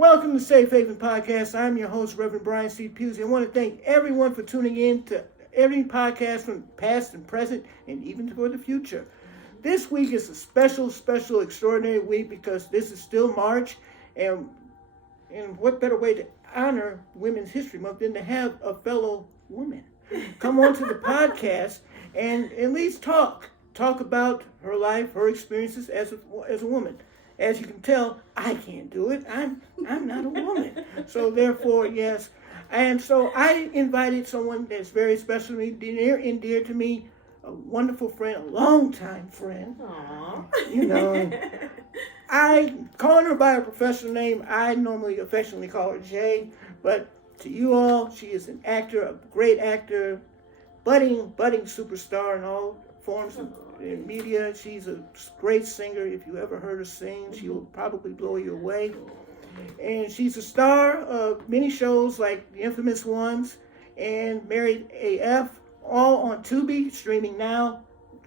Welcome to Safe Haven Podcast. I'm your host, Reverend Brian C. Pusey. I want to thank everyone for tuning in to every podcast from past and present and even for the future. This week is a special, extraordinary week because this is still March, and what better way to honor Women's History Month than to have a fellow woman come onto the podcast and at least talk about her life, her experiences as a woman. As you can tell, I can't do it. I'm not a woman. So therefore, yes. And so I invited someone that's very special to me, near and dear to me, a wonderful friend, a longtime friend. Aww. You know, I calling her by her professional name, I normally affectionately call her Jay, but to you all, she is an actor, a great actor, budding superstar in all forms of in media. She's a great singer. If you ever heard her sing, she'll probably blow you away. And she's a star of many shows like the infamous ones and Married AF, all on Tubi, streaming now.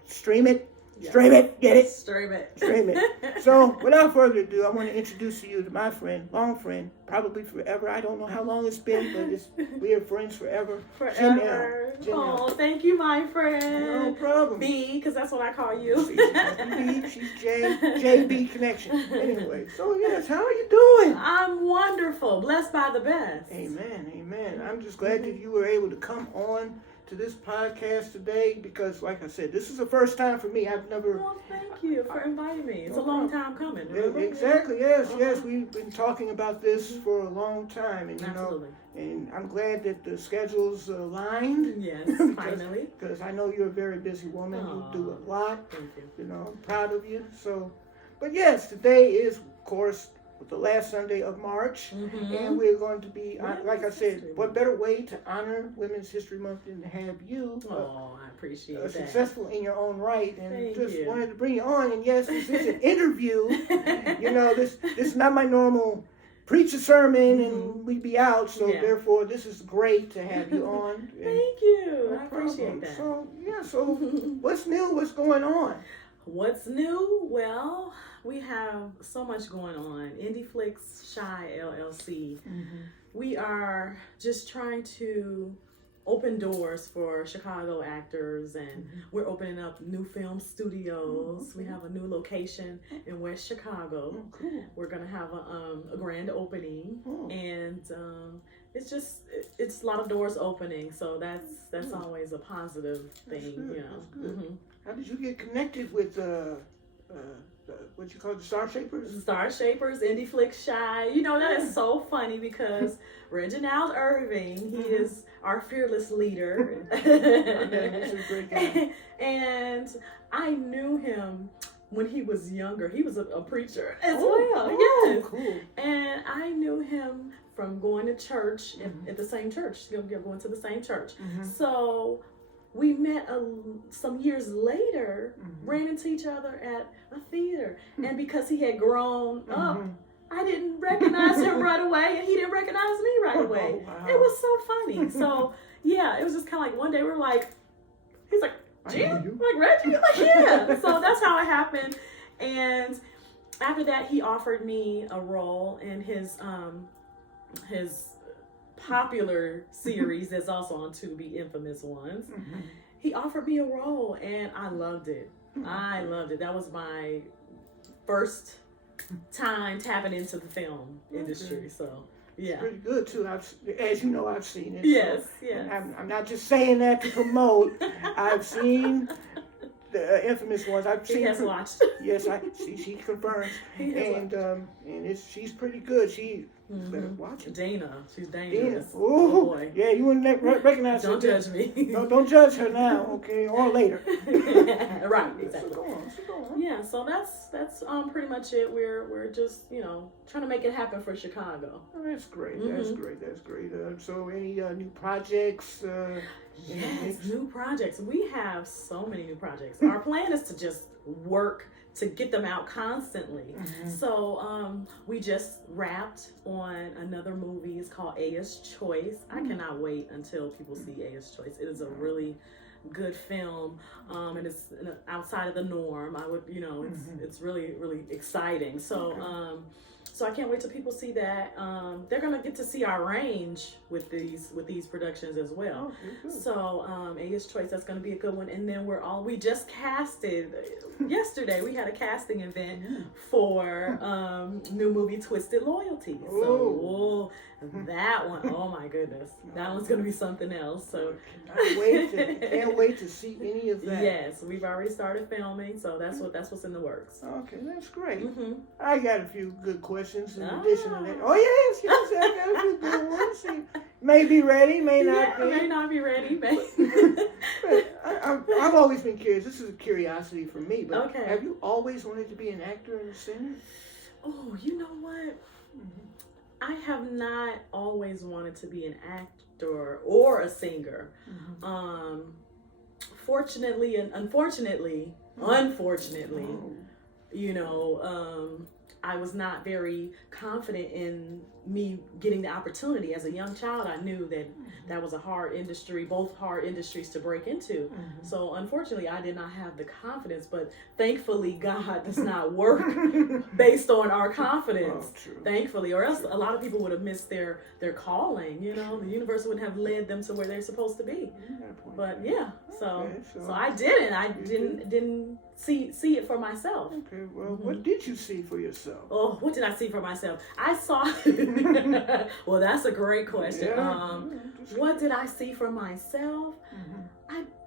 Stream it. Yes. Stream it. Get it. Stream it. Stream it. So, without further ado, I want to introduce you to my friend, long friend, probably forever. I don't know how long it's been, but we are friends forever. Forever. Jenn Elle. Oh, thank you, my friend. No problem. B, because that's what I call you. She's JB Connection. Anyway, so yes, how are you doing? I'm wonderful. Blessed by the best. Amen. I'm just glad that you were able to come on to this podcast today because, like I said, this is the first time for me. I've never... Well, thank you for inviting me. It's a long time coming, remember? Exactly, yes. We've been talking about this for a long time. And, Absolutely. And I'm glad that the schedules aligned. Yes, finally. Because I know you're a very busy woman. Aww. You do a lot. Thank you. You know, I'm proud of you. So, but yes, today is, of course, the last Sunday of March, and we're going to be, like I said, what better way to honor Women's History Month than to have you I appreciate that. successful in your own right, and Thank just you. wanted to bring you on. And yes, this is an interview. You know, this is not my normal preach a sermon and we be out. So therefore, this is great to have you on. Thank you. No I appreciate that. So what's new? What's going on? What's new? Well, we have so much going on. Indie Flicks Shy LLC. We are just trying to open doors for Chicago actors, and we're opening up new film studios. We have a new location in West Chicago. Cool. We're gonna have a grand opening, and it's a lot of doors opening. So that's always a positive thing, you know. That's good. How did you get connected with what you call the Star Shapers? Star Shapers, Indie Flick Shy. You know, that is so funny because Reginald Irving, he is our fearless leader. He's a great guy. And I knew him when he was younger. He was a preacher as well. Yes. Cool. And I knew him from going to church at the same church, going to the same church. So we met some years later, ran into each other at a theater. And because he had grown up, I didn't recognize him right away, and he didn't recognize me right away. Oh, wow. It was so funny. So, yeah, it was just kind of like one day we were like, he's like, Jim? Like, Reggie? Like, yeah. So that's how it happened. And after that, he offered me a role in his popular series that's also on Tubi, Infamous Ones. He offered me a role, and I loved it. I loved it. That was my first time tapping into the film industry. So, yeah. It's pretty good, too. As you know, I've seen it. Yes, so, yes. I'm not just saying that to promote. I've seen the Infamous Ones. He has watched. Yes, I see. She confirms. And she's pretty good. She better watch it. Dana. She's dangerous. Ooh, oh boy. Yeah, you wouldn't recognize her. Don't judge me. No, don't judge her now, okay, or later. Right, exactly. So go on. Yeah, so that's pretty much it. We're just trying to make it happen for Chicago. Oh, that's great. That's great. So any new projects? Yes, new projects. We have so many new projects. Our plan is to just work to get them out constantly. So we just wrapped on another movie. It's called Aya's Choice. I cannot wait until people see Aya's Choice. It is a really good film, and it's outside of the norm. I would, it's really, really exciting. So So I can't wait till people see that. They're gonna get to see our range with these productions as well. So A.'s Choice, that's gonna be a good one. And then we just casted yesterday. We had a casting event for new movie Twisted Loyalty. So that one, oh my goodness, that one's gonna be something else. So can't wait to see any of that. Yes, we've already started filming, so that's what's in the works. Okay, that's great. Mm-hmm. I got a few good questions in addition to that. Oh yes, I got a few good ones. May be ready, may not be. May not be ready. I've always been curious. This is a curiosity for me. But okay. Have you always wanted to be an actor and a singer? Oh, you know what? I have not always wanted to be an actor or a singer. Fortunately and unfortunately, you know, I was not very confident in me getting the opportunity. As a young child, I knew that was a hard industry, both hard industries to break into. So unfortunately, I did not have the confidence, but thankfully God does not work based on our confidence. Thankfully, or else a lot of people would have missed their calling, you know, the universe wouldn't have led them to where they're supposed to be. But yeah, so I didn't see it for myself. Okay, well, what did you see for yourself? Oh, what did I see for myself? I saw, well, that's a great question. What did I see for myself?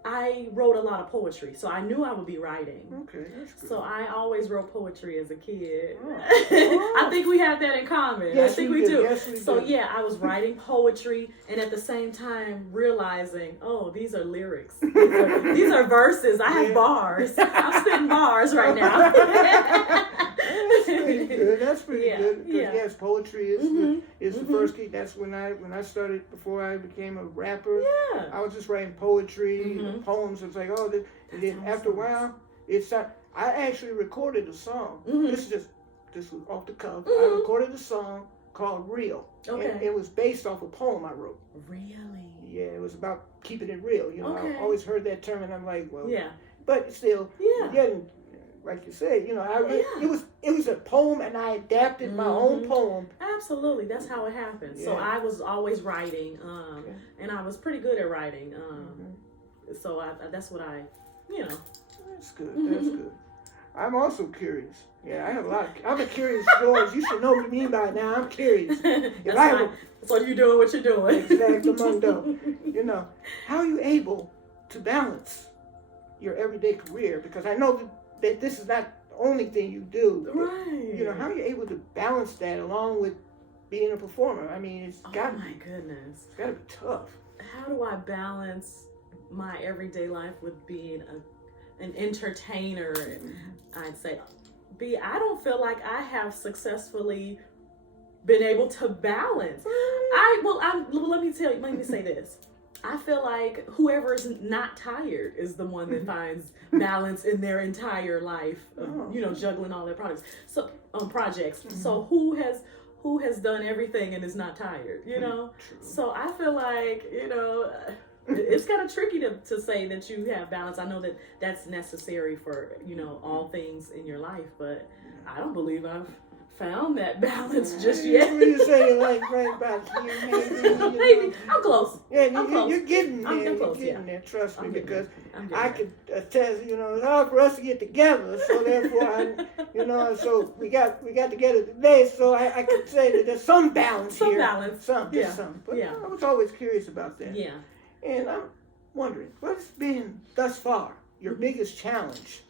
I wrote a lot of poetry, so I knew I would be writing. Okay, that's good. So I always wrote poetry as a kid. I think we have that in common. Yes, I think we do. Yes, we so do. yeah, I was writing poetry and at the same time realizing, oh, these are lyrics. These are verses. I have bars. I'm spitting bars right now. That's pretty good. That's pretty good. Yes, poetry is the first key. That's when I started, before I became a rapper. Yeah. I was just writing poetry, poems. It's like, oh, and then after a while, I actually recorded a song. This was off the cuff. I recorded a song called Real. Okay. And it was based off a poem I wrote. Really? Yeah, it was about keeping it real. You know, Okay. I always heard that term, and I'm like, well, Yeah. But still, getting, like you said, you know, it was a poem, and I adapted my own poem. Absolutely, that's how it happens. So I was always writing, and I was pretty good at writing. So that's what you know. That's good. That's good. I'm also curious. Yeah, I have a lot. I'm a curious George. You should know me by now. I'm curious. That's what you're doing. What you're doing. Exactly, Mundo. You know, how are you able to balance your everyday career? Because I know that this is not the only thing you do. Right. You know, how are you able to balance that along with being a performer? I mean, it's got. Oh my goodness. It's got to be tough. How do I balance my everyday life with being an entertainer? I'd say, I don't feel like I have successfully been able to balance. Let me say this. I feel like whoever is not tired is the one that finds balance in their entire life of, you know, juggling all their projects. So who has done everything and is not tired, you know? True. So I feel like, you know, it's kind of tricky to say that you have balance. I know that that's necessary for, you know, all things in your life, but I don't believe I've found that balance just yet. What you say, like right about here, maybe? Maybe. I'm close. Yeah, I'm close. You're getting there. I'm close, you're getting there. Trust me, because I could attest. You know, it's hard for us to get together. So therefore, so we got together today. So I could say that there's some balance here. Some. But I was always curious about that. Yeah. And I'm wondering, what's been thus far your biggest challenge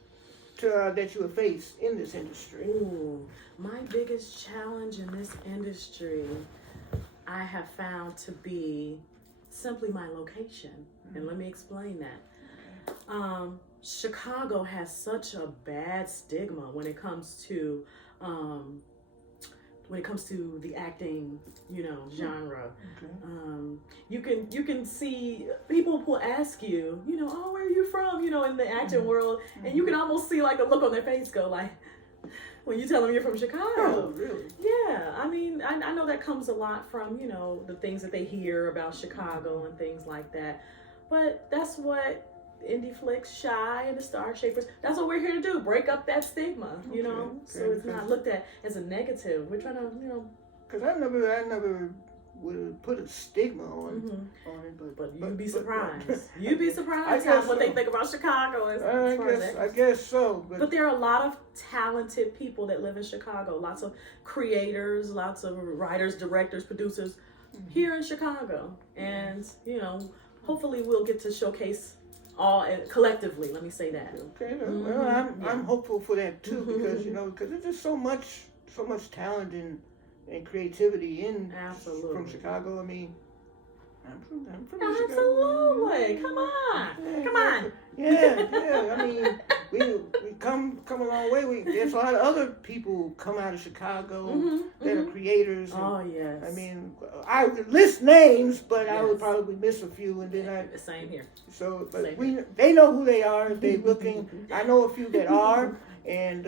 that you have faced in this industry? Ooh, my biggest challenge in this industry, I have found to be simply my location. And let me explain that. Chicago has such a bad stigma when it comes to the acting, you know, genre. You can see people will ask you, you know, oh, where are you from, you know, in the acting world, and you can almost see like a look on their face go like, when you tell them you're from Chicago. Oh, really? Yeah, I mean, I know that comes a lot from, you know, the things that they hear about Chicago and things like that, but that's what indie flicks, Shy and the Star Shapers. That's what we're here to do. Break up that stigma, you know? So it's not looked at as a negative. We're trying to, you know. Because I never would put a stigma on it, but you'd be surprised. You'd be surprised what they think about Chicago. I guess so. But there are a lot of talented people that live in Chicago. Lots of creators, lots of writers, directors, producers here in Chicago. And, you know, hopefully we'll get to showcase all collectively. Let me say that. Okay. Well, I'm hopeful for that too, because because there's just so much talent and creativity from Chicago. I mean, I'm from Chicago. Absolutely. Come on. Yeah. I mean, we come a long way. There's a lot of other people come out of Chicago that are creators. And, yes. I mean, I would list names, but I would probably miss a few, and then Same here. So, but they know who they are. They're looking. I know a few that are. And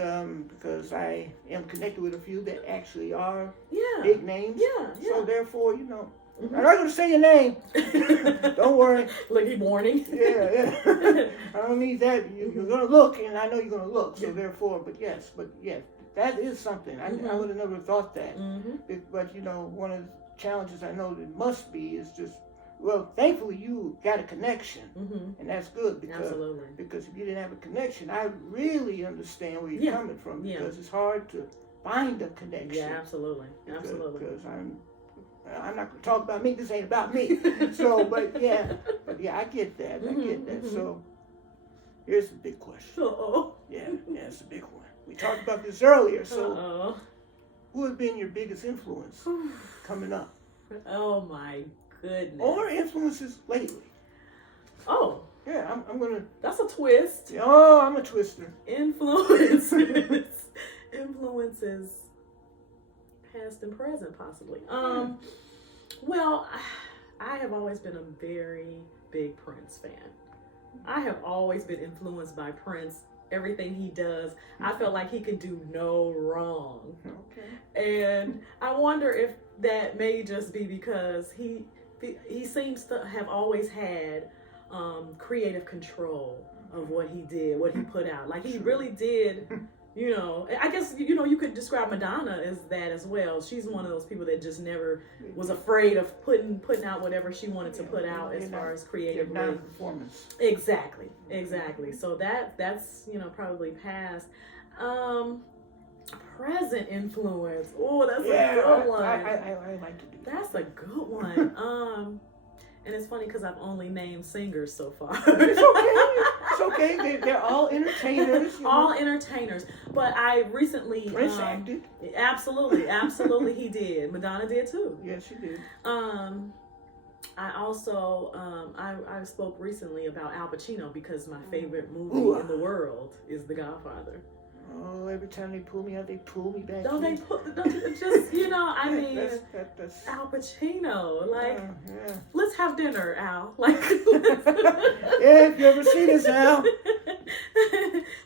because I am connected with a few that actually are big names. Yeah. So therefore, I'm not going to say your name. Don't worry. Like he's warning. Yeah. I don't need that. You're going to look, and I know you're going to look. So therefore, but yes, that is something. I would have never thought that. But one of the challenges I know that must be is just, well, thankfully you got a connection, and that's good because if you didn't have a connection, I really understand where you're coming from, because it's hard to find a connection. Yeah, absolutely. Because I'm not going to talk about me. This ain't about me. So, but yeah, I get that. So, here's the big question. Yeah, it's a big one. We talked about this earlier. So, who has been your biggest influence coming up? Oh my goodness. Or influences lately? Oh. Yeah, I'm gonna. That's a twist. Oh, I'm a twister. Influences, past and present, possibly. Well, I have always been a very big Prince fan. I have always been influenced by Prince. Everything he does, I felt like he could do no wrong. Okay. And I wonder if that may just be because he seems to have always had creative control of what he did, what he put out. Like he really did, I guess, you could describe Madonna as that as well. She's one of those people that just never was afraid of putting out whatever she wanted to put out as far as creatively. Non-performance. Exactly. So that's, probably past. Present influence. Oh, that's a good one. I like to do that. That's a good one. And it's funny because I've only named singers so far. It's okay. They're all entertainers. All entertainers. But I recently... Prince acted. Absolutely he did. Madonna did too. Yes, she did. I also, I spoke recently about Al Pacino because my favorite movie in the world is The Godfather. Oh, every time they pull me out, they pull me back. Don't in. They put, just, I mean, that's Al Pacino, like, yeah. Let's have dinner, Al. Like, yeah, if you ever see this, Al.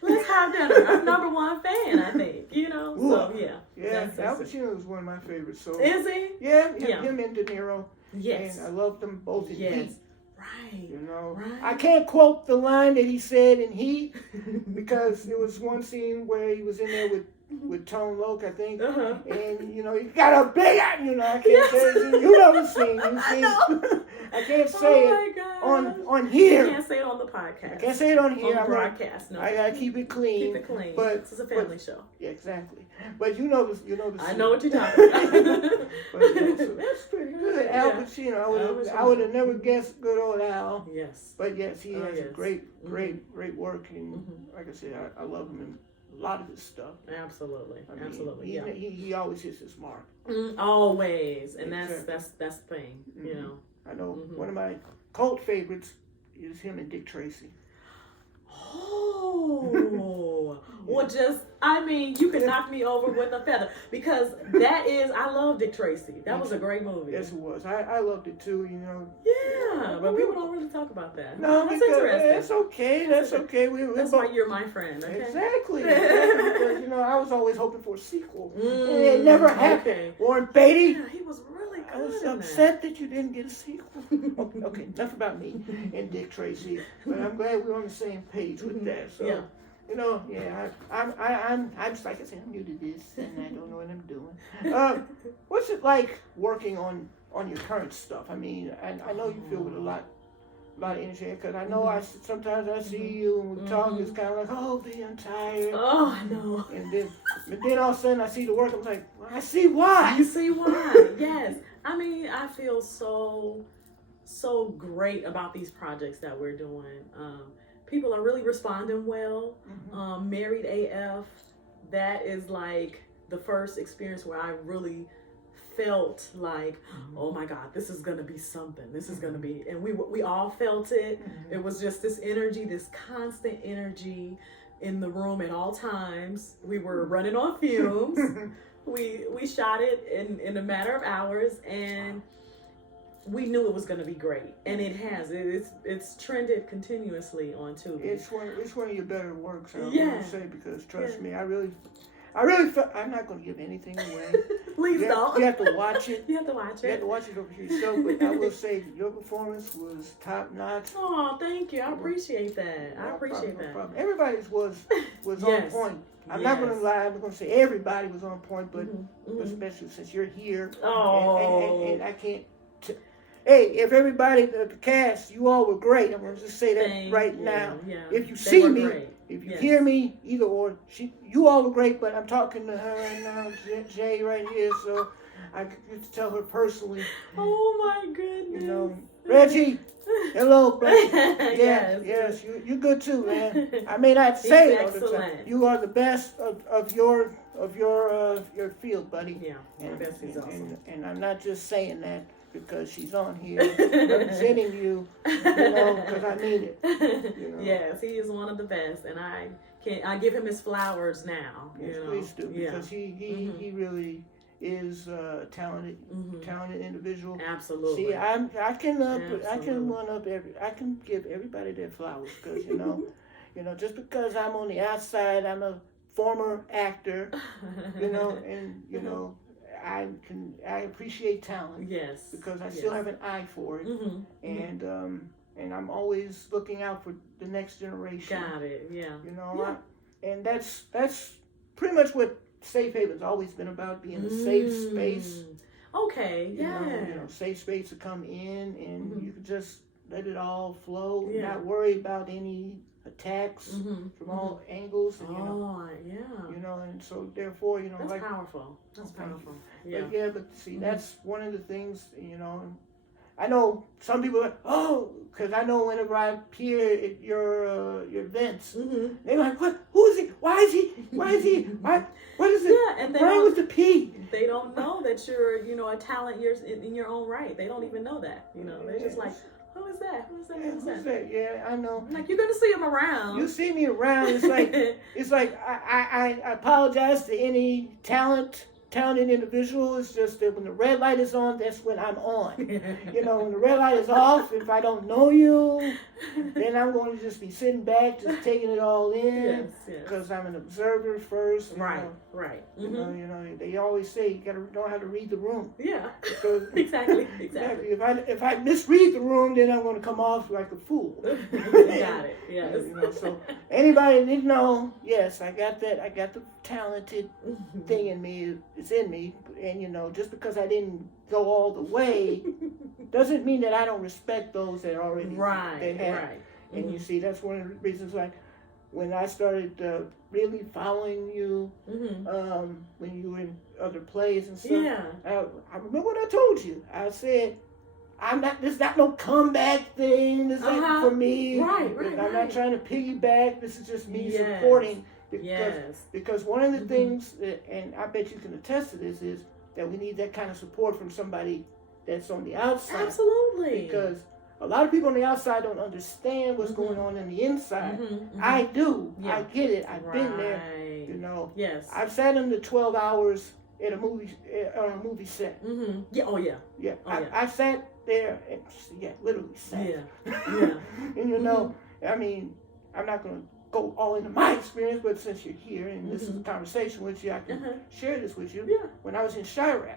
Let's have dinner. I'm #1 fan, I think, so yeah. Yeah, Al Pacino is one of my favorites. So is he? Yeah, him and De Niro. Yes. And I love them both in Heat. Right. Right. I can't quote the line that he said in Heat because there was one scene where he was in there with Tone Loc, I think, and he got a big, I can't say you know the scene. I can't say it on here. You can't say it on the podcast. I can't say it on here. On the broadcast. No. I gotta keep it clean. Keep it clean. But this is a family show. Yeah, exactly. But you know the I know what you're talking about. So that's pretty good. Al Pacino. I would have never guessed good old Al. Yes. But yes, he has great work, and like I said, I love him in a lot of his stuff. Absolutely. He always hits his mark. Always, and that's the thing. I know one of my cult favorites is him and Dick Tracy. Oh, well, you can knock me over with a feather because I love Dick Tracy. That was a great movie. Yes, it was. I loved it too, Yeah, but people don't really talk about that. No, that's interesting. That's okay. That's okay. That's why you're my friend, okay? Exactly. Because, I was always hoping for a sequel. And it never happened. Okay. Warren Beatty. Yeah, he was really I was good in upset that you didn't get a sequel. Okay, enough about me and Dick Tracy. But I'm glad we're on the same page with that. So, Yeah. you know, yeah, I'm just like I said, I'm new to this and I don't know what I'm doing. What's it like working on your current stuff? I mean, I know you feel with a lot of energy because I know sometimes I see you and we talk. It's kind of like, oh, baby, I'm tired. Oh, I know. But then all of a sudden I see the work. I'm like, well, I see why. You see why? Yes. I mean, I feel so great about these projects that we're doing. People are really responding well. Married AF, that is like the first experience where I really felt like, oh my God, this is gonna be something. This is gonna be, and we all felt it. It was just this energy, this constant energy in the room at all times. We were running on fumes. We shot it in a matter of hours, and we knew it was going to be great, and it has. It's trended continuously on Tubi. It's one of your better works. I Yeah. want to say because trust me, I really felt. I'm not going to give anything away. Please don't. You have to watch it. You have to watch it. You have to watch it over yourself. But I will say your performance was top notch. Oh, thank you. I appreciate that. No I appreciate that. problem. Everybody's was Yes. on point. I'm not going to Yes. lie. I'm going to say everybody was on point, but especially since you're here. Oh. And I can't. Hey, if everybody, the cast, you all were great. I'm going to just say that Thank right you. now. Yeah. If you They see were me, great. if you Yes. hear me, either or, you all were great, but I'm talking to her right now, Jay right here, so I get to tell her personally. Oh my goodness. You know, Reggie, hello, bro. Yes. Yes, you're good too, man. I may not say He's it all the time. excellent. You are the best of your field, buddy. Yeah. And, Yes, he's awesome. and I'm not just saying that because she's on here representing you, because I mean it. You know? Yes, he is one of the best, and I give him his flowers now. Yes, you know? please do, Yeah. because he really is a talented individual. Absolutely. See, I can give everybody their flowers because just because I'm on the outside, I'm a former actor, and I appreciate talent. Yes. Because I still have an eye for it, and I'm always looking out for the next generation. Got it. Yeah. And that's pretty much what Safe Haven's always been about, being a safe space. Okay. Yeah. Safe space to come in and you can just let it all flow, Yeah. not worry about any attacks from all angles. And, and so therefore, that's like powerful. That's thank you. powerful. Yeah. But but see, that's one of the things, I know some people are, because I know whenever I appear at your events, they're like, what? Who is he? Why is he? What is it? Yeah, and Why with the P? They don't know that you're, a talent in your own right. They don't even know that. They're just like, who is that? Who is that? Who is that? Yeah, I know. Like, you're gonna see him around. You see me around. It's like I apologize to any talented individual. It's just that when the red light is on, that's when I'm on. When the red light is off, if I don't know you, then I'm going to just be sitting back, just taking it all in, because I'm an observer first. Right. They always say you got to know how to read the room. Yeah. Because exactly. If I misread the room, then I'm going to come off like a fool. Got it. Yes. So anybody that didn't know, yes, I got that. I got the talented thing in me. It's in me, and just because I didn't go all the way doesn't mean that I don't respect those that already they have. Right. And you see, that's one of the reasons. Like when I started really following you, when you were in other plays and stuff. Yeah. I remember what I told you. I said, There's not no comeback thing. This is for me. Right. I'm not trying to piggyback. This is just me supporting. Because one of the things, and I bet you can attest to this, is that we need that kind of support from somebody that's on the outside. Absolutely. Because a lot of people on the outside don't understand what's going on in the inside. I do. Yeah. I get it. I've been there. Yes. I've sat in the 12 hours at a movie on a movie set. Yeah. Oh yeah. Yeah. I sat there and literally sat. Yeah. And I mean, I'm not going to go all into my experience, but since you're here and this is a conversation with you, I can share this with you. Yeah. When I was in Chirac,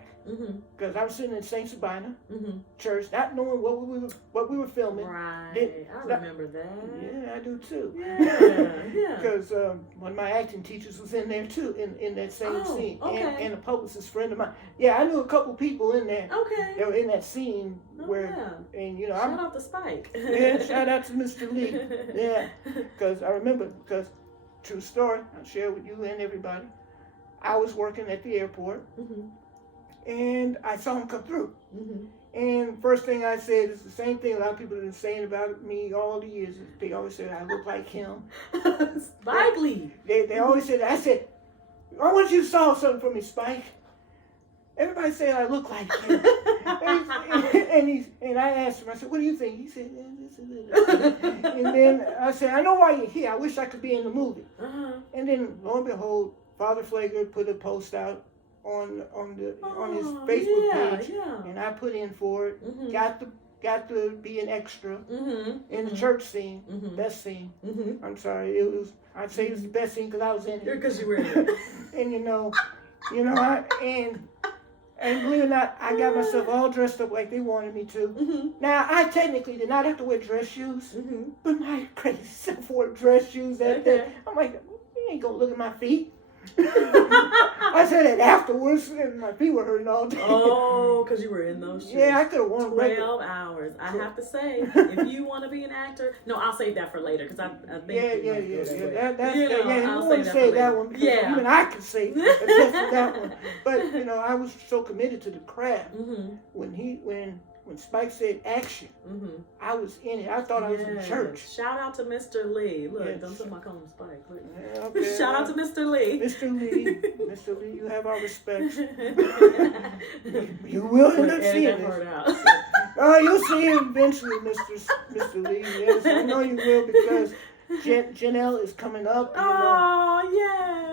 because I was sitting in St. Sabina Mm-hmm. church, not knowing what we were filming. Right. I remember that. Yeah, I do too. Yeah. Because one of my acting teachers was in there too, in that same scene, and a publicist friend of mine. Yeah, I knew a couple people in there. Okay. That were in that scene and you know, shout out to Spike. Yeah, shout out to Mr. Lee. Yeah, because I remember, true story, I'll share with you and everybody. I was working at the airport, and I saw him come through. And first thing I said is the same thing a lot of people have been saying about me all the years. They always said I look like him. Spike Lee. They always said that. I said, I want you to solve something for me, Spike. Everybody said I look like him. and I asked him, I said, what do you think? He said, this is it. And then I said, I know why you're here. I wish I could be in the movie. And then, lo and behold, Father Flager put a post out on his Facebook page, and I put in for it. Got to be an extra in the church scene, best scene. I'm sorry, I'd say it was the best scene because I was in it. Because you were in it. And and believe it or not, I got myself all dressed up like they wanted me to. Now, I technically did not have to wear dress shoes, but my crazy self wore dress shoes that day. I'm like, you ain't gonna look at my feet. I said it afterwards, and my feet were hurting all day. Oh, because you were in those shoes. Yeah, I could have worn 12 hours. I have to say, if you want to be an actor, no, I'll save that for later because I think I want to say that one because even I could say that one. But you know, I was so committed to the craft when Spike said action, I was in it. I thought I was in church. Shout out to Mr. Lee. Look, don't tell me I call him Spike. Yeah, okay. Shout out to Mr. Lee. Mr. Lee, you have our respect. You will end up seeing this. Oh, you'll see him eventually, Mr. Lee. Yes, I know you will because Jenn Elle is coming up. Oh,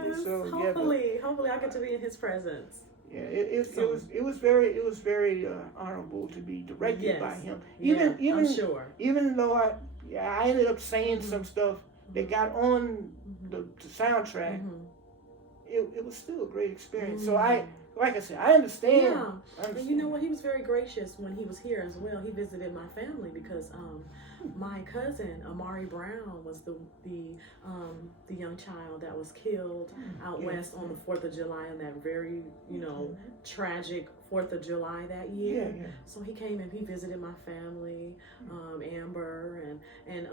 yes. So, hopefully I get to be in his presence. Yeah, it was very honorable to be directed by him. Even I'm sure. Even though I ended up saying some stuff that got on the soundtrack, it was still a great experience. So like I said, I understand. Yeah, and you know what? He was very gracious when he was here as well. He visited my family because my cousin Amari Brown was the young child that was killed out west on the 4th of July on that very tragic 4th of July that year. Yeah. So he came and he visited my family, Amber, and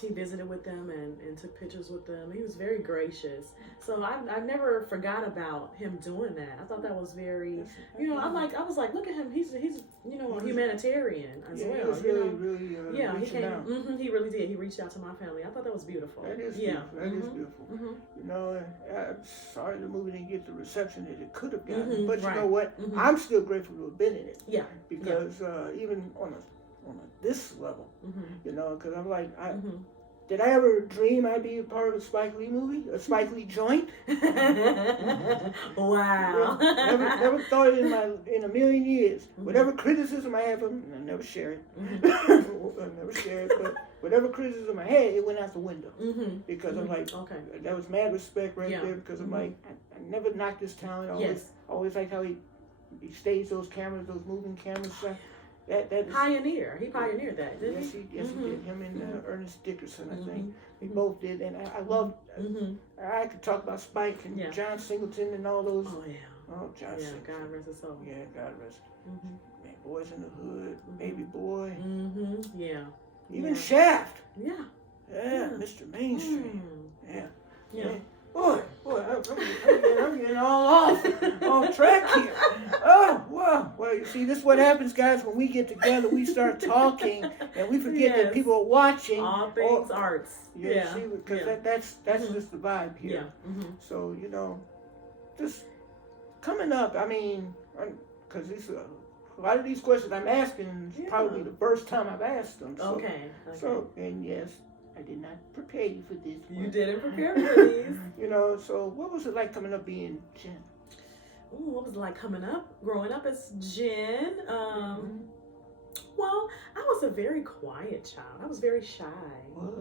he visited with them and took pictures with them. He was very gracious. So I never forgot about him doing that. I thought that was very, I was like, look at him. He's a humanitarian as well. He was really he came. He really did. He reached out to my family. I thought that was beautiful. That is beautiful. That is beautiful. You know, I'm sorry the movie didn't get the reception that it could have gotten, but you know what? I'm still grateful to have been in it. Yeah. Because even on this level, because I'm like, did I ever dream I'd be a part of a Spike Lee movie, a Spike Lee joint? Wow. Never thought it in a million years. Whatever criticism I have of him, I never share it. I never share it, but whatever criticism I had, it went out the window. Because I'm like, that was mad respect right there. Because I'm like, I never knocked his talent. Always like how he staged those cameras, those moving cameras. That is, He pioneered that, didn't he? Yes, he did. Him and Ernest Dickerson, I think. They both did. And I love, I could talk about Spike and John Singleton and all those. Oh, yeah. Oh, John Singleton. God rest his soul. Yeah, God rest. Man, Boys in the Hood, Baby Boy. Yeah. Even Shaft. Yeah. Yeah, Mr. Mainstream. Yeah. Boy, I'm getting all off track here. Oh, well, you see, this is what happens, guys, when we get together, we start talking, and we forget that people are watching. All things arts. See, because that's just the vibe here. So, just coming up, I mean, because a lot of these questions I'm asking is probably the first time I've asked them. So, So, and yes, I did not prepare you for this one. You didn't prepare for these. So what was it like coming up being Jenn? Ooh, what was it like growing up as Jenn? Well, I was a very quiet child. I was very shy. What?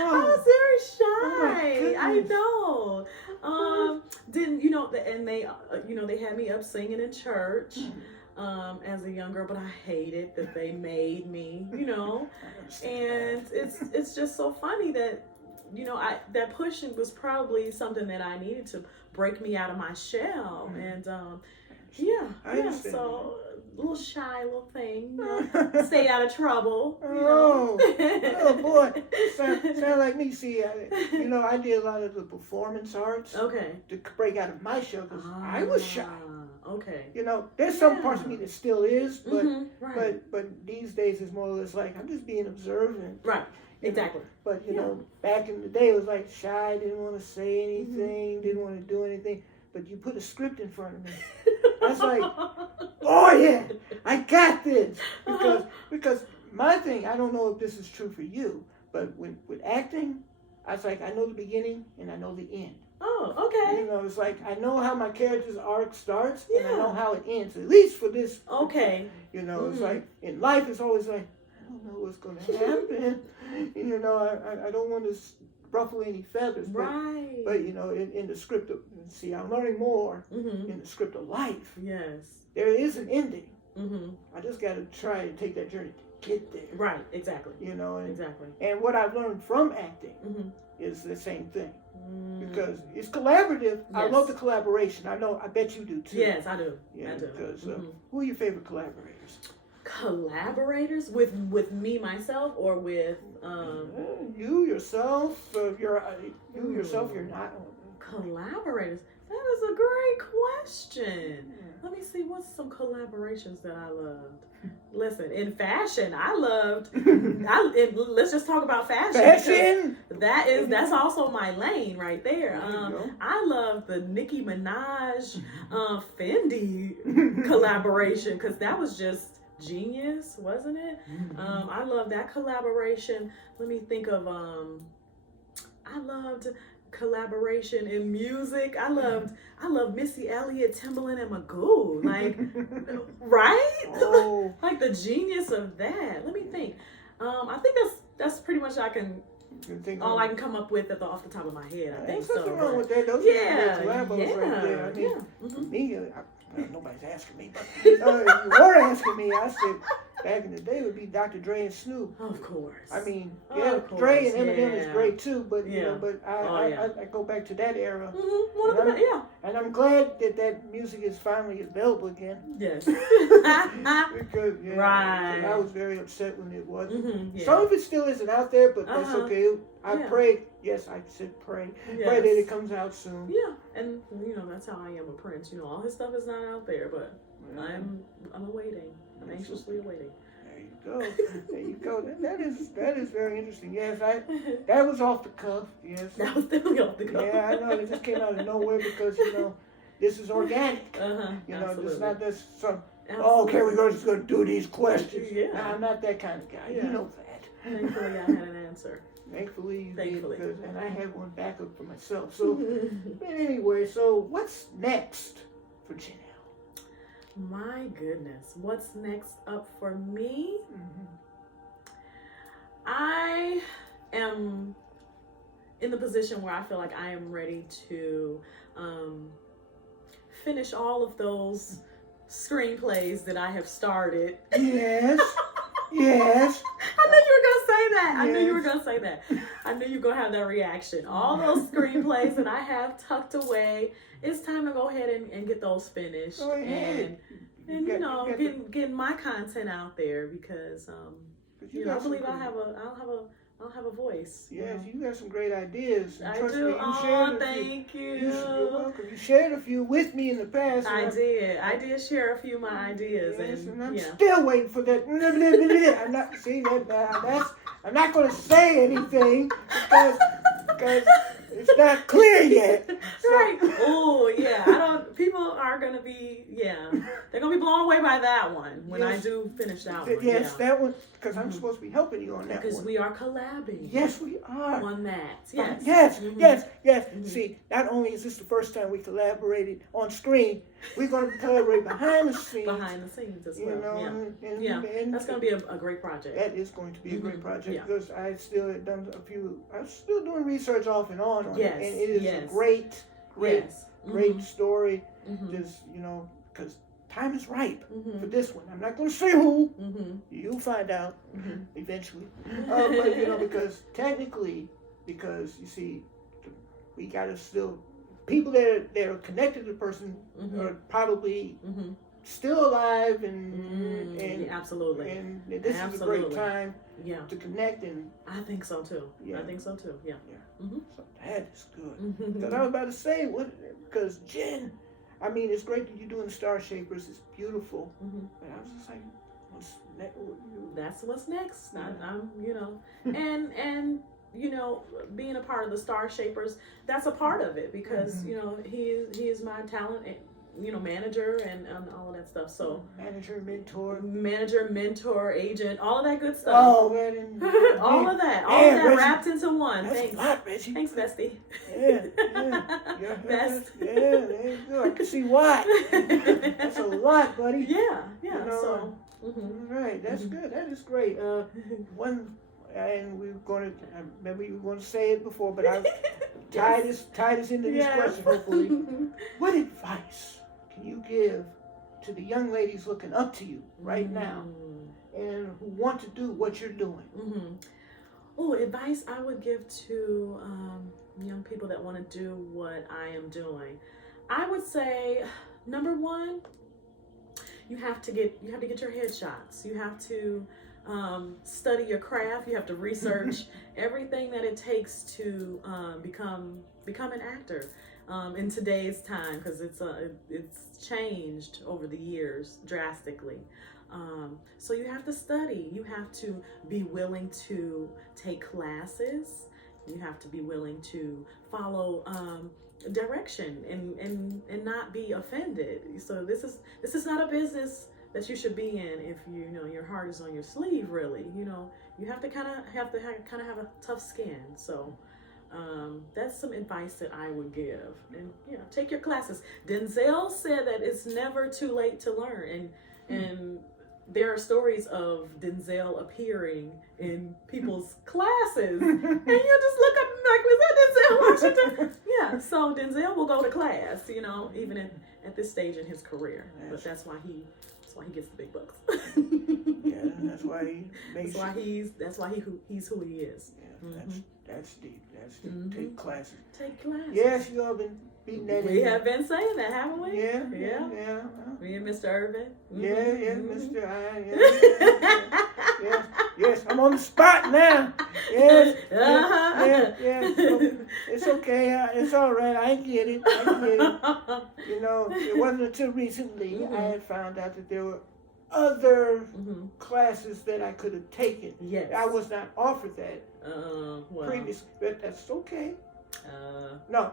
I was very shy. I know. Didn't and they they had me up singing in church as a young girl, but I hated that they made me, and it's just so funny that that pushing was probably something that I needed to break me out of my shell, and so a little shy little thing, stay out of trouble. Oh boy, sound like me. See, I did a lot of the performance arts. Okay. To break out of my shell because I was shy. Okay. There's some parts of me that still is, but right. but these days it's more or less like I'm just being observant. Right. Exactly. But back in the day it was like shy, didn't want to say anything, didn't want to do anything. But you put a script in front of me. I was like, oh yeah, I got this. Because my thing, I don't know if this is true for you, but with acting, I was like, I know the beginning and I know the end. Oh, okay. It's like I know how my character's arc starts and I know how it ends, at least for this. Okay. It's like in life it's always like, I don't know what's going to happen. I don't want to ruffle any feathers. Right. But in the script of, see, I'm learning more in the script of life. Yes. There is an ending. I just got to try to take that journey to get there. Right. Exactly. Exactly. And what I've learned from acting is the same thing. Because it's collaborative. Yes. I love the collaboration. I bet you do too. Yes, I do. Yeah, I do. Because who are your favorite collaborators? Collaborators with me myself or with you yourself? You yourself. You're not collaborators. That is a great question. Let me see. What's some collaborations that I loved? Listen, in fashion, I loved. Let's just talk about fashion. Fashion. That's also my lane right there. I love the Nicki Minaj, Fendi collaboration because that was just genius, wasn't it? I love that collaboration. Let me think of. I loved collaboration in music. I loved Missy Elliott, Timbaland, and Magoo. Like, right? Oh. Like the genius of that. Let me think. I think that's pretty much I can come up with off the top of my head. I think so. Nothing wrong with that. Those are collabos right there. I mean, nobody's asking me, but if you were asking me, I said back in the day it would be Dr. Dre and Snoop. Of course. I mean, Dre and Eminem is great too, but I go back to that era. And I'm glad that music is finally available again. Yes. Because right. I was very upset when it wasn't. Some of it still isn't out there, but that's okay. I pray. Yes, I said pray. Yes. Pray that it comes out soon. Yeah, and that's how I am with Prince. All his stuff is not out there, but I'm awaiting. I'm anxiously awaiting. There you go. That is very interesting. Yes, that was off the cuff. Yes, that was definitely off the cuff. Yeah, I know. It just came out of nowhere because this is organic. It's not just some. Absolutely. Oh, okay, we're just going to do these questions. Yeah, I'm not that kind of guy. Yeah. You know that. Thankfully, I had an answer. Thankfully, you did, and I had one backup for myself. So, anyway, so what's next for Jenn Elle? My goodness, what's next up for me? I am in the position where I feel like I am ready to finish all of those screenplays that I have started. Yes. Yes. I knew you were going to say that. Yes. I knew you were going to say that. I knew you were going to have that reaction. All those screenplays that I have tucked away, it's time to go ahead and get those finished. Oh, yeah. And getting my content out there because I believe I'll have a voice. Yes, you got some great ideas. I do. Thank you. You're welcome. You shared a few with me in the past. I did share a few of my ideas, and I'm still waiting for that. I'm not seeing that. I'm not going to say anything because it's not clear yet. So. Right. Oh yeah. People are gonna be they're gonna be blown away by that one when I do finish that one. Yes, that one because I'm supposed to be helping you on that one. Because we are collabing. Yes, we are. On that. Yes. Yes. See, not only is this the first time we collaborated on screen, we're gonna collaborate behind the scenes. Behind the scenes as well. And that's gonna be a great project. That is going to be a great project because I still have done I'm still doing research off and on. Yes. And it is a great great, Yes. great story. Mm-hmm. Just, because time is ripe Mm-hmm. for this one. I'm not going to say who. Mm-hmm. You'll find out Mm-hmm. eventually. But, because technically, because you see, we got to still, people that are connected to the person Mm-hmm. are probably Mm-hmm. still alive, and Yeah, absolutely. and this is a Absolutely. great time Yeah, to connect, and I think so too. Yeah. I think so too. Yeah. Mm-hmm. so that is good. Mm-hmm. Because I was about to say, because Jenn, I mean, it's great that you're doing Star Shapers. It's beautiful. Mm-hmm. But I was just like, what's next? That's what's next. Yeah. I'm and being a part of the Star Shapers, that's a part of it because Mm-hmm. he is my talent, manager and all of that stuff. So Manager, mentor, agent, all of that good stuff. Oh, man. all of that Reggie, wrapped into one. That's Thanks. a lot, Reggie. Thanks, Bestie. Yeah. Best. Yeah, there you go. I can see why. That's a lot, buddy. Yeah. So, Mm-hmm. right, that's good. That is great. And we were going to, maybe you were going to say it before, but I'll tie this into this question, hopefully. What advice can you give to the young ladies looking up to you right now and who want to do what you're doing? Mm-hmm. Oh, advice I would give to young people that want to do what I am doing. I would say, number one, you have to get your headshots. You have to study your craft. You have to research everything that it takes to become an actor in today's time, because it's changed over the years drastically. So you have to study. You have to be willing to take classes. You have to be willing to follow direction and not be offended. So this is not a business that you should be in if your heart is on your sleeve. Really, you have to have a tough skin. So that's some advice that I would give. And take your classes. Denzel said that it's never too late to learn, and there are stories of Denzel appearing in people's classes, and you just look up and like, was that Denzel Washington? Yeah, so Denzel will go to class, even at this stage in his career. Yes. But that's why he gets the big bucks. Yeah, that's why he makes. That's why he's who he is. Yeah, that's deep. That's deep. Take classes. Take classes. Yes, you all been beating that. We have been saying that, haven't we? Yeah. Me and Mr. Irvin. Yeah, Mr. Yes, I'm on the spot now. Yes, yeah. So it's okay. It's all right. I get it. It wasn't until recently I had found out that there were other classes that I could have taken. Yes. I was not offered that previously, but that's okay. No.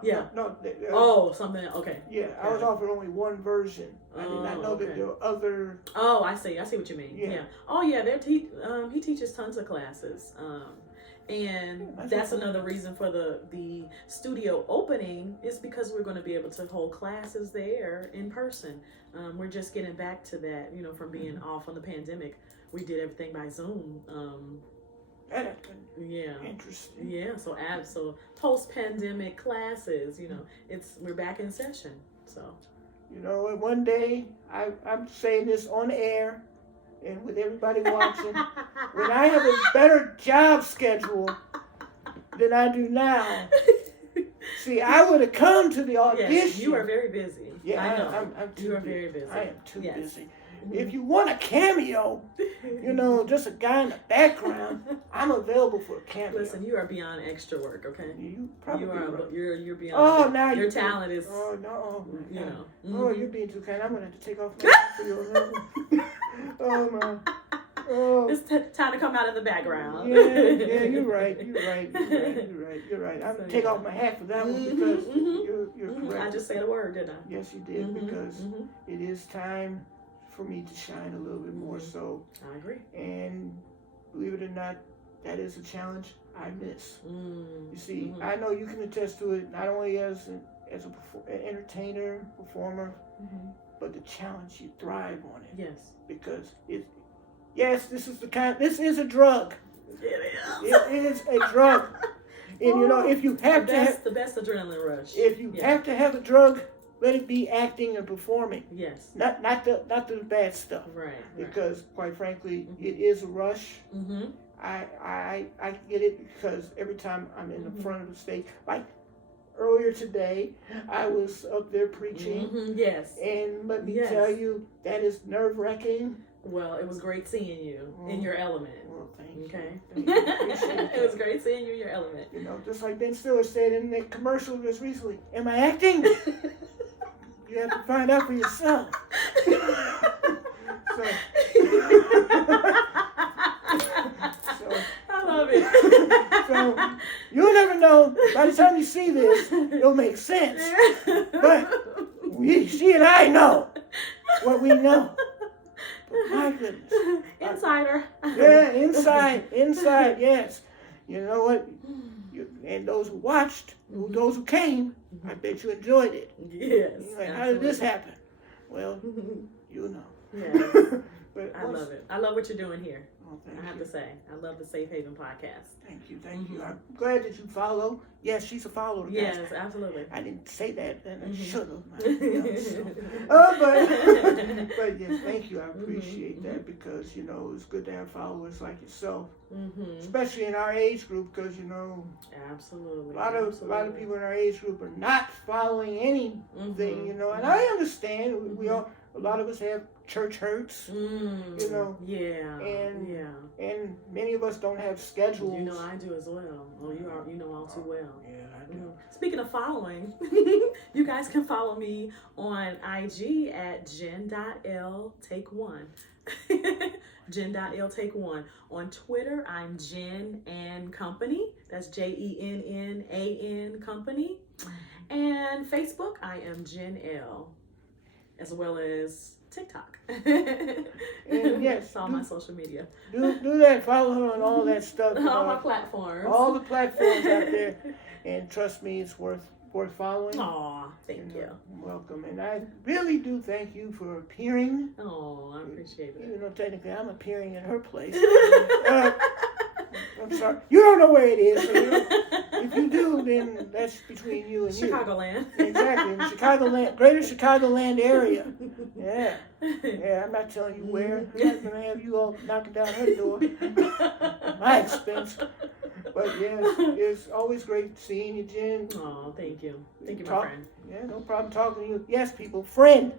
Something. Okay. Yeah, I was offered only one version. I did not know that there were other. Oh, I see what you mean. Yeah. Oh, yeah. He teaches tons of classes. And that's another reason for the studio opening is because we're going to be able to hold classes there in person. We're just getting back to that, from being off on the pandemic. We did everything by Zoom. That's interesting. Yeah. So post-pandemic classes, we're back in session. So. One day I'm saying this on air. And with everybody watching, when I have a better job schedule than I do now, see, I would have come to the audition. Yes, you are very busy. Yeah, I know. I'm too you are busy. very busy. I am too busy. Mm-hmm. If you want a cameo, just a guy in the background, I'm available for a cameo. Listen, you are beyond extra work, okay? You probably right. You're beyond. Oh, now your talent is. Oh no! Mm-hmm. Oh, you're being too kind. I'm gonna have to take off my hat for you. Oh my! Oh. It's time to come out of the background. Yeah, you're right. You're right. I'm gonna take off my hat for that one because you're correct. I just said a word, didn't I? Yes, you did, because it is time for me to shine a little bit more. So I agree. And believe it or not, that is a challenge I miss. You see, I know you can attest to it, not only as an entertainer, performer, but the challenge, you thrive on it. Yes. Because this is a drug. It is. It is a drug. And you know, if you have the best adrenaline rush. If you have to have a drug, let it be acting and performing. Yes. Not the bad stuff. Right. Because quite frankly, it is a rush. Mm-hmm. I get it because every time I'm in the front of the stage, like earlier today, I was up there preaching. Mm-hmm. Yes. And let me tell you, that is nerve-wracking. Well, it was great seeing you in your element. Well, thank you. Okay. Thank you. Appreciate It was great seeing you in your element. You know, just like Ben Stiller said in the commercial just recently, am I acting? You have to find out for yourself. So I love it. So you'll never know. By the time you see this, it'll make sense. But she and I know what we know. But my goodness. Insider. Yeah, inside, yes. You know what? And those who watched, those who came, I bet you enjoyed it. Yes. Like, how did this happen? Well, you know. Yes. But I love it. I love what you're doing here. Oh, I have to say, I love the Safe Haven podcast. Thank you. I'm glad that you follow. Yes, she's a follower. Yes, absolutely. I didn't say that, and I should have. But yes, thank you. I appreciate that because, you know, it's good to have followers like yourself, especially in our age group because, you know, absolutely. A lot of people in our age group are not following anything, you know, and I understand. A lot of us have church hurts, you know. Yeah. And many of us don't have schedules. You know, I do as well. Oh, you know all too well. Yeah, I do. Speaking of following, you guys can follow me on IG at Jenn.Elle Take One. Jenn.Elle Take One. On Twitter, I'm Jenn and Company. That's JENNAN Company. And Facebook, I am Jenn Elle, as well as TikTok. And yes, all my social media. Do that. Follow her on all that stuff. All my platforms. All the platforms out there. And trust me, it's worth following. Aw, thank you. Welcome. And I really do thank you for appearing. Oh, I appreciate it. Even though technically I'm appearing in her place. I'm sorry. You don't know where it is. So if you do, then that's between you and Chicagoland. You. Exactly. In Chicagoland, greater Chicagoland area. Yeah. Yeah, I'm not telling you where. I'm not going to have you all knocking down her door. My expense. But yes, it's always great seeing you, Jenn. Oh, thank you. Thank you, my friend. Yeah, no problem talking to you. Yes, people. Friend.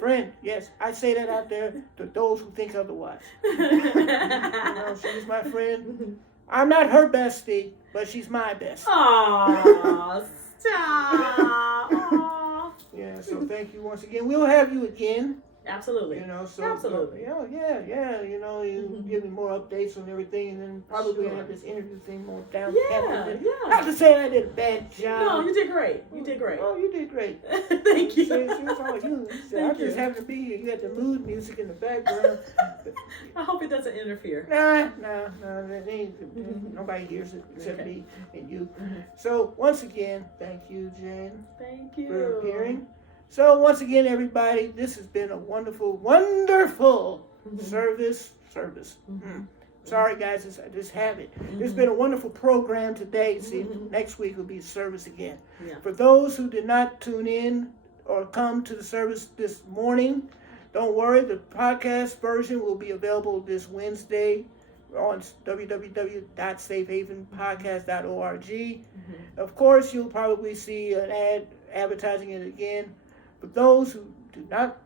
Friend. Yes, I say that out there to those who think otherwise. You know, she's my friend. I'm not her bestie, but she's my bestie. Aww, stop. Aww. Yeah, so thank you once again. We'll have you again. Absolutely. You know, so absolutely. Yeah. You know, you give me more updates on everything, and then probably have this interview thing more down. Yeah. Not to say I did a bad job. No, you did great. You did great. Oh, you did great. Thank you. It's all you. I just happen to be here. You got the mood music in the background. I hope it doesn't interfere. No. Nobody hears it except me and you. So once again, thank you, Jenn. Thank you for appearing. So once again, everybody, this has been a wonderful service. Sorry, guys, I just have it. It's been a wonderful program today. See, next week will be service again. Yeah. For those who did not tune in or come to the service this morning, don't worry. The podcast version will be available this Wednesday on www.safehavenpodcast.org. Of course, you'll probably see an ad advertising it again. For those who do not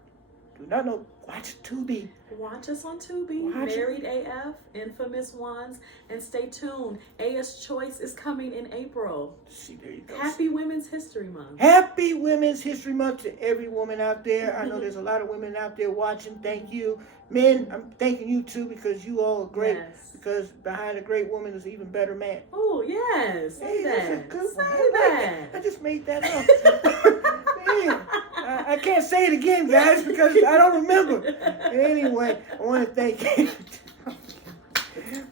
know, watch Tubi. Watch us on Tubi. Married AF, Infamous Ones, and stay tuned. AS Choice is coming in April. See, there you go. Happy Women's History Month. Happy Women's History Month to every woman out there. I know there's a lot of women out there watching. Thank you. Men, I'm thanking you too because you all are great. Yes. Because behind a great woman is an even better man. Oh, yes. Say that's that. a good one. Say that. I just made that up. Man, I can't say it again, guys, because I don't remember. Anyway, I want to thank you.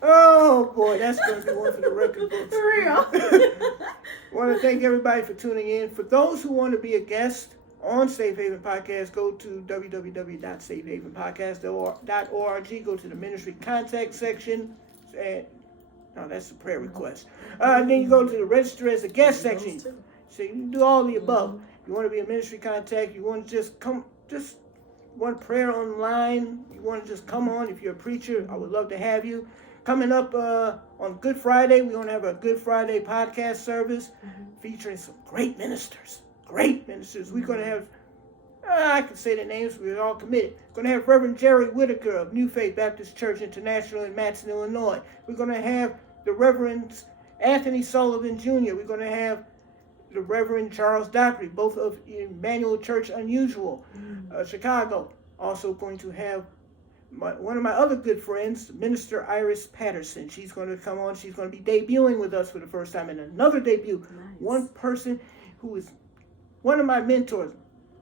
Oh, boy, that's going to be one for the record books. For real. I want to thank everybody for tuning in. For those who want to be a guest on Safe Haven Podcast, go to www.safehavenpodcast.org. Go to the ministry contact section. And No, that's a prayer request. Then you go to the register as a guest section. So you can do all the above. You want to be a ministry contact. You want to just want prayer online. You want to just come on. If you're a preacher, I would love to have you. Coming up on Good Friday, we're going to have a Good Friday podcast service featuring some great ministers. Great ministers. We're going to have, I can say the names, we're all committed. We're going to have Reverend Jerry Whitaker of New Faith Baptist Church International in Matson, Illinois. We're going to have the Reverend Anthony Sullivan Jr. We're going to have the Reverend Charles Dockery, both of Emmanuel Church Unusual, Chicago. Also going to have one of my other good friends, Minister Iris Patterson. She's going to come on. She's going to be debuting with us for the first time. And another debut, one person who is one of my mentors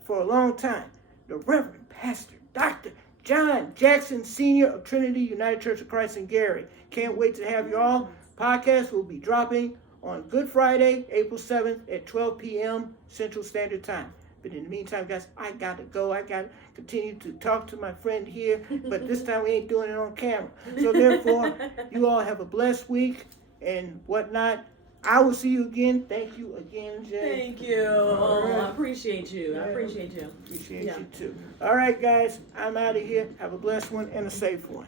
for a long time, the Reverend Pastor Dr. John Jackson Sr. of Trinity United Church of Christ in Gary. Can't wait to have you all. Podcast will be dropping on Good Friday, April 7th at 12 p.m. Central Standard Time. But in the meantime, guys, I got to go. I got to continue to talk to my friend here. But this time we ain't doing it on camera. So therefore, you all have a blessed week and whatnot. I will see you again. Thank you again, Jenn. Thank you. Right. I appreciate you. Yeah. I appreciate you. Appreciate you too. All right, guys, I'm out of here. Have a blessed one and a safe one.